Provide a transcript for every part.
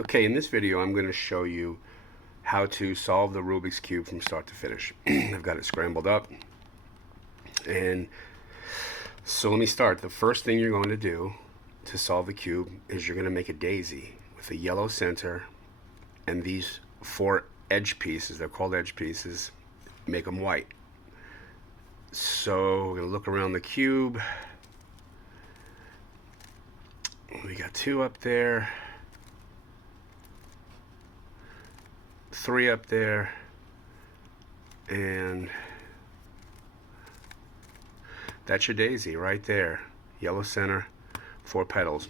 Okay, in this video I'm going to show you how to solve the Rubik's Cube from start to finish. I've got it scrambled up, and so let me start. The first thing you're going to do to solve the cube is you're going to make a daisy with a yellow center and these four edge pieces. They're called edge pieces. Make them white. So we're going to look around the cube. We got two up there, three up there, and that's your daisy right there. Yellow center, four petals.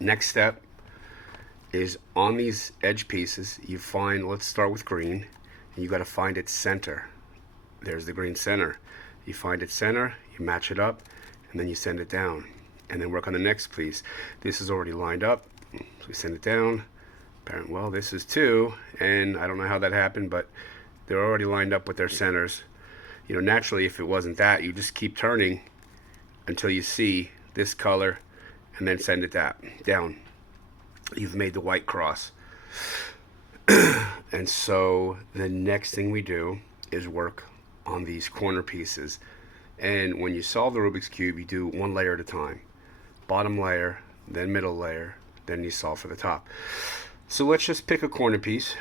Next step is on these edge pieces, you find, let's start with green, and you got to find its center. There's the green center. You find its center, you match it up, and then you send it down. And then work on the next piece. This is already lined up, so we send it down. Well, this is two, and I don't know how that happened, but they're already lined up with their centers. You know, naturally, if it wasn't that, you just keep turning until you see this color, and then send it down. You've made the white cross. And so the next thing we do is work on these corner pieces. And when you solve the Rubik's Cube, you do one layer at a time. Bottom layer, then middle layer, then you solve for the top. So let's just pick a corner piece.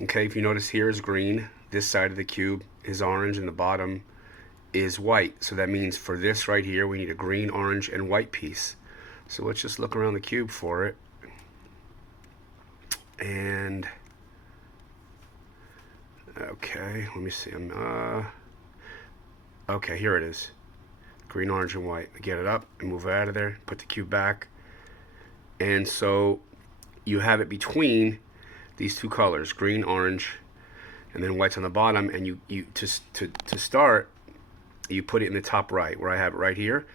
Okay, if you notice, here is green, this side of the cube is orange, and the bottom is white. So that means for this right here, we need a green, orange, and white piece. So let's just look around the cube for it. And okay, let me see. Okay, here it is. Green, orange, and white. Get it up and move it out of there. Put the cube back. And so you have it between these two colors, green, orange, and then white's on the bottom. And you to start, you put it in the top right, where I have it right here,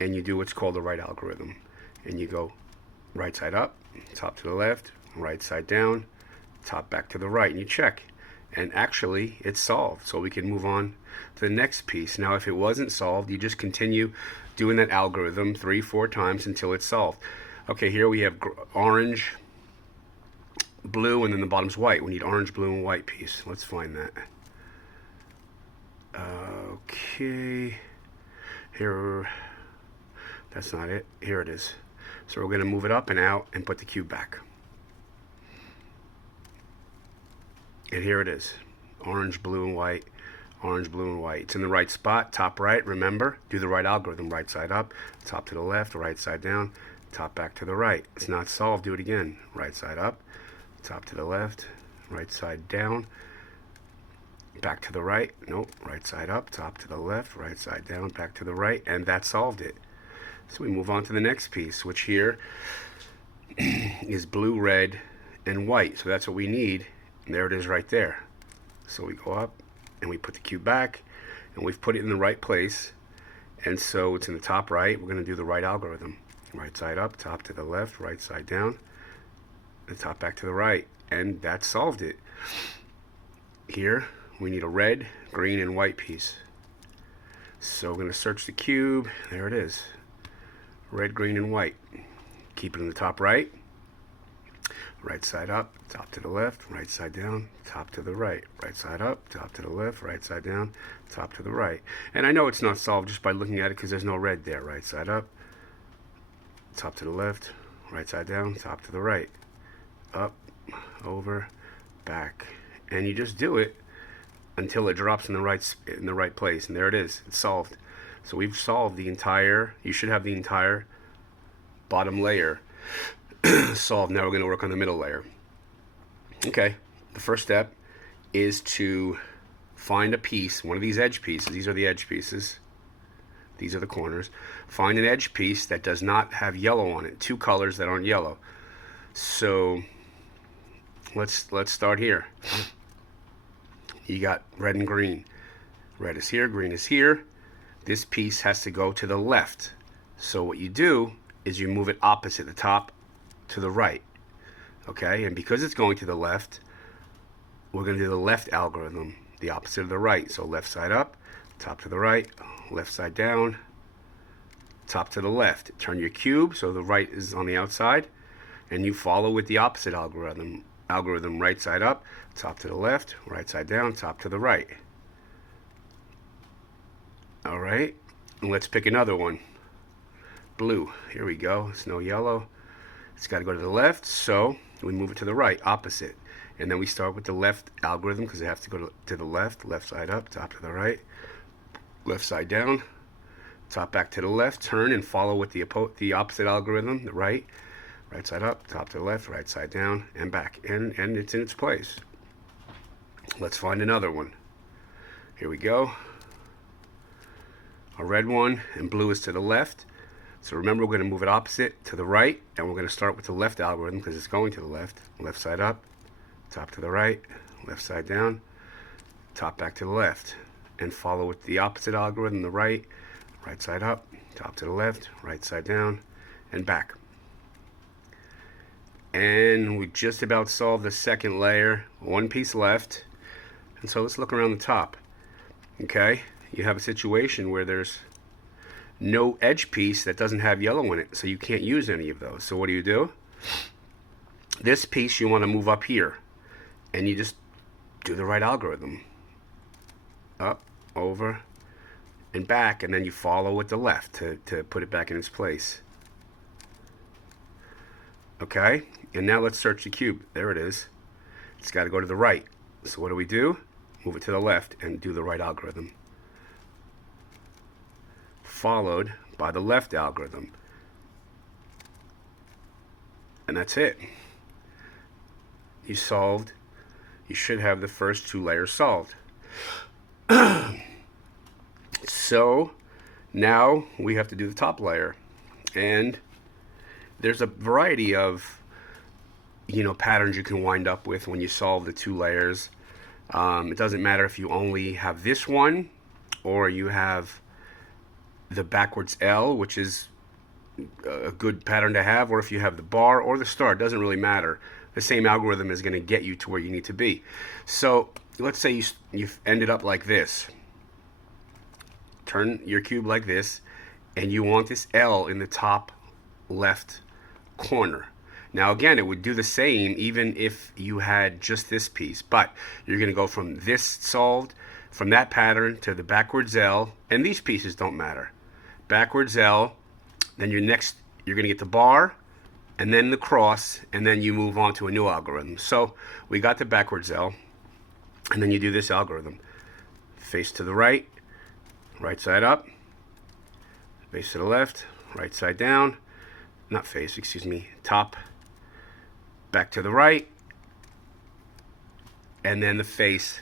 and you do what's called the right algorithm. And you go right side up, top to the left, right side down, top back to the right, and you check. And actually, it's solved. So we can move on to the next piece. Now, if it wasn't solved, you just continue doing that algorithm 3-4 times until it's solved. Okay, here we have orange, blue, and then the bottom's white. We need orange, blue, and white piece. Let's find that. Okay, here, that's not it. Here it is. So we're going to move it up and out and put the cube back. And here it is. Orange, blue, and white. Orange, blue, and white. It's in the right spot, top right. Remember, do the right algorithm. Right side up, top to the left, right side down, top back to the right. It's not solved. Do it again. Right side up, top to the left, right side down, back to the right. Nope. Right side up, top to the left, right side down, back to the right. And that solved it. So we move on to the next piece, which here is blue, red, and white. So that's what we need. And there it is right there. So we go up and we put the cube back, and we've put it in the right place. And so it's in the top right. We're going to do the right algorithm. Right side up, top to the left, right side down, the top back to the right. And that solved it. Here we need a red, green, and white piece. So we're going to search the cube. There it is. Red, green, and white. Keep it in the top right. Right side up, top to the left, right side down, top to the right. Right side up, top to the left, right side down, top to the right. And I know it's not solved just by looking at it because there's no red there. Right side up, top to the left, right side down, top to the right. Up, over, back. And you just do it until it drops in the right place. And there it is. It's solved. So we've solved the entire, you should have the entire bottom layer solved. Now we're going to work on the middle layer. Okay, the first step is to find a piece, one of these edge pieces. These are the edge pieces. These are the corners. Find an edge piece that does not have yellow on it. Two colors that aren't yellow. So let's start here. You got red and green. Red is here, green is here. This piece has to go to the left. So what you do is you move it opposite, the top to the right. Okay, and because it's going to the left, we're going to do the left algorithm, the opposite of the right. So left side up, top to the right, left side down, top to the left. Turn your cube so the right is on the outside, and you follow with the opposite algorithm. Right side up, top to the left, right side down, top to the right. All right, and let's pick another one. Blue, here we go. It's no yellow. It's got to go to the left, so we move it to the right, opposite. And then we start with the left algorithm because it has to go to the left side up, top to the right, left side down, top back to the left, turn and follow with the opposite algorithm, the right side up, top to the left, right side down, and back, and it's in its place. Let's find another one. Here we go. A red one, and blue is to the left. So remember, we're going to move it opposite to the right, and we're going to start with the left algorithm because it's going to the left. Left side up, top to the right, left side down, top back to the left, and follow with the opposite algorithm, the right side up, top to the left, right side down, and back. And we just about solved the second layer, one piece left. And so let's look around the top. Okay, you have a situation where there's no edge piece that doesn't have yellow in it, so you can't use any of those. So what do? This piece you want to move up here, and you just do the right algorithm. Up, over, and back, and then you follow with the left to put it back in its place. Okay, and now let's search the cube. There it is. It's got to go to the right. So what do? Move it to the left and do the right algorithm, followed by the left algorithm. And that's it. You should have the first two layers solved. So now we have to do the top layer. And there's a variety of patterns you can wind up with when you solve the two layers. It doesn't matter if you only have this one or you have the backwards L, which is a good pattern to have, or if you have the bar or the star. It doesn't really matter. The same algorithm is going to get you to where you need to be. So let's say you've ended up like this. Turn your cube like this, and you want this L in the top left corner. Now again, it would do the same even if you had just this piece, but you're going to go from this solved, from that pattern to the backwards L, and these pieces don't matter. Backwards L, then you're going to get the bar, and then the cross, and then you move on to a new algorithm. So we got the backwards L, and then you do this algorithm. Face to the right, right side up, face to the left, right side down, not face, excuse me, top, back to the right, and then the face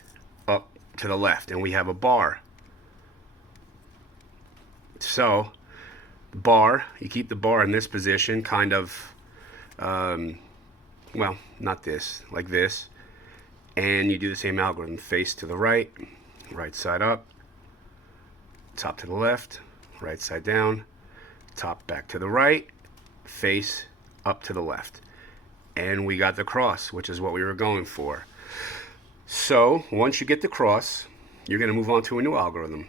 up to the left, and we have a bar. So bar, you keep the bar in this position, kind of, well, not this, like this, and you do the same algorithm. Face to the right, right side up, top to the left, right side down, top back to the right, face up to the left. And we got the cross, which is what we were going for. So once you get the cross, you're going to move on to a new algorithm.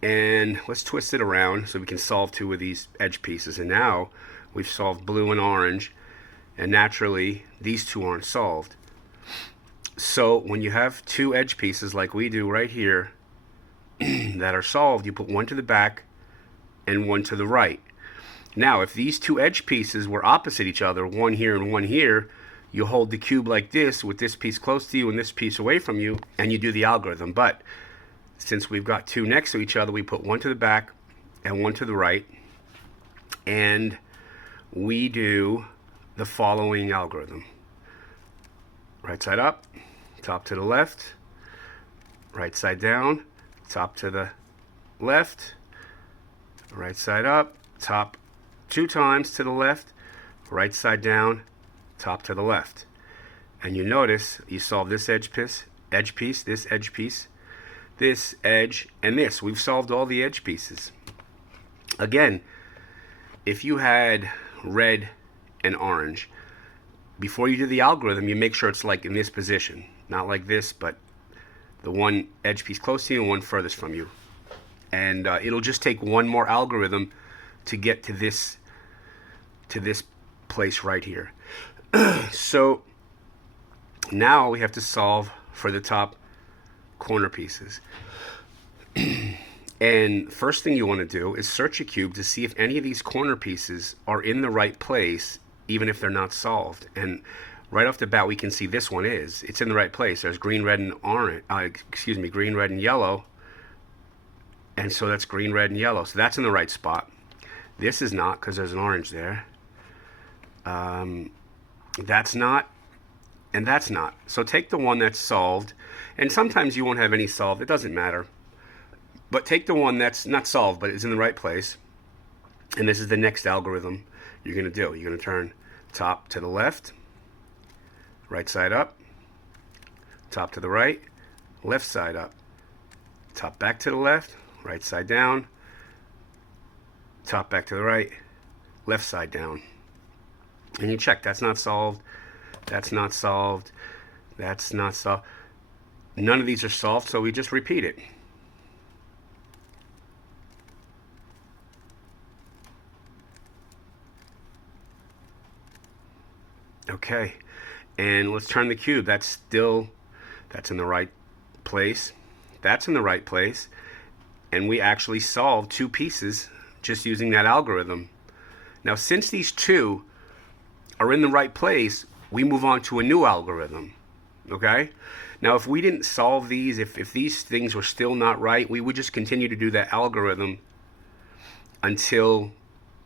And let's twist it around so we can solve two of these edge pieces. And now we've solved blue and orange, and naturally these two aren't solved. So when you have two edge pieces like we do right here that are solved, you put one to the back and one to the right. Now if these two edge pieces were opposite each other, one here and one here, you hold the cube like this with this piece close to you and this piece away from you, and you do the algorithm. But since we've got two next to each other, we put one to the back and one to the right, and we do the following algorithm. Right side up, top to the left, right side down, top to the left, right side up, top two times to the left, right side down, top to the left. And you notice you solve this edge piece, this edge piece, this edge, and this. We've solved all the edge pieces. Again, if you had red and orange, before you do the algorithm, you make sure it's like in this position. Not like this, but the one edge piece close to you and one furthest from you. And it'll just take one more algorithm to get to this place right here. So now we have to solve for the top corner pieces. And first thing you want to do is search a cube to see if any of these corner pieces are in the right place, even if they're not solved. And right off the bat, we can see this one is. It's in the right place. There's green, red, and orange. Green, red, and yellow. And so that's green, red, and yellow. So that's in the right spot. This is not, because there's an orange there. That's not, and that's not. So take the one that's solved. And sometimes you won't have any solved. It doesn't matter. But take the one that's not solved, but is in the right place. And this is the next algorithm you're going to do. You're going to turn top to the left, right side up, top to the right, left side up, top back to the left, right side down, top back to the right, left side down. And you check, that's not solved, that's not solved, that's not solved. None of these are solved, so we just repeat it. Okay, and let's turn the cube. That's in the right place. That's in the right place. And we actually solved two pieces just using that algorithm. Now, since these two are in the right place, we move on to a new algorithm. Okay? Now, if we didn't solve these, if these things were still not right, we would just continue to do that algorithm until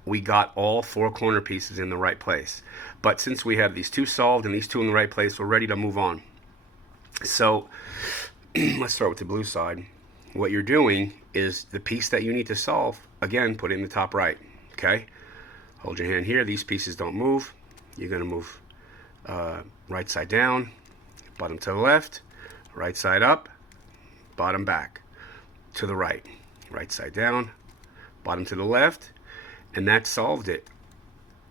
we got all four corner pieces in the right place. But since we have these two solved and these two in the right place, we're ready to move on. So let's start with the blue side. What you're doing is the piece that you need to solve, again, put it in the top right. Okay? Hold your hand here. These pieces don't move. You're going to move right side down, bottom to the left, right side up, bottom back, to the right, right side down, bottom to the left, and that solved it.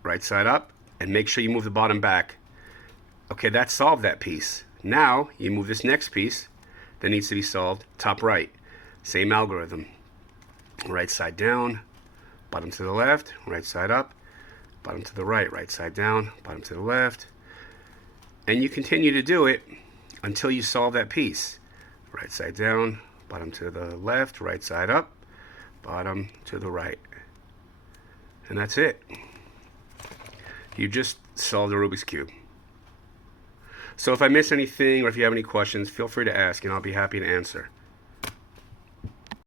Right side up, and make sure you move the bottom back. Okay, that solved that piece. Now you move this next piece that needs to be solved, top right. Same algorithm. Right side down, bottom to the left, right side up, bottom to the right, right side down, bottom to the left. And you continue to do it until you solve that piece. Right side down, bottom to the left, right side up, bottom to the right. And that's it. You just solved the Rubik's Cube. So if I miss anything or if you have any questions, feel free to ask and I'll be happy to answer.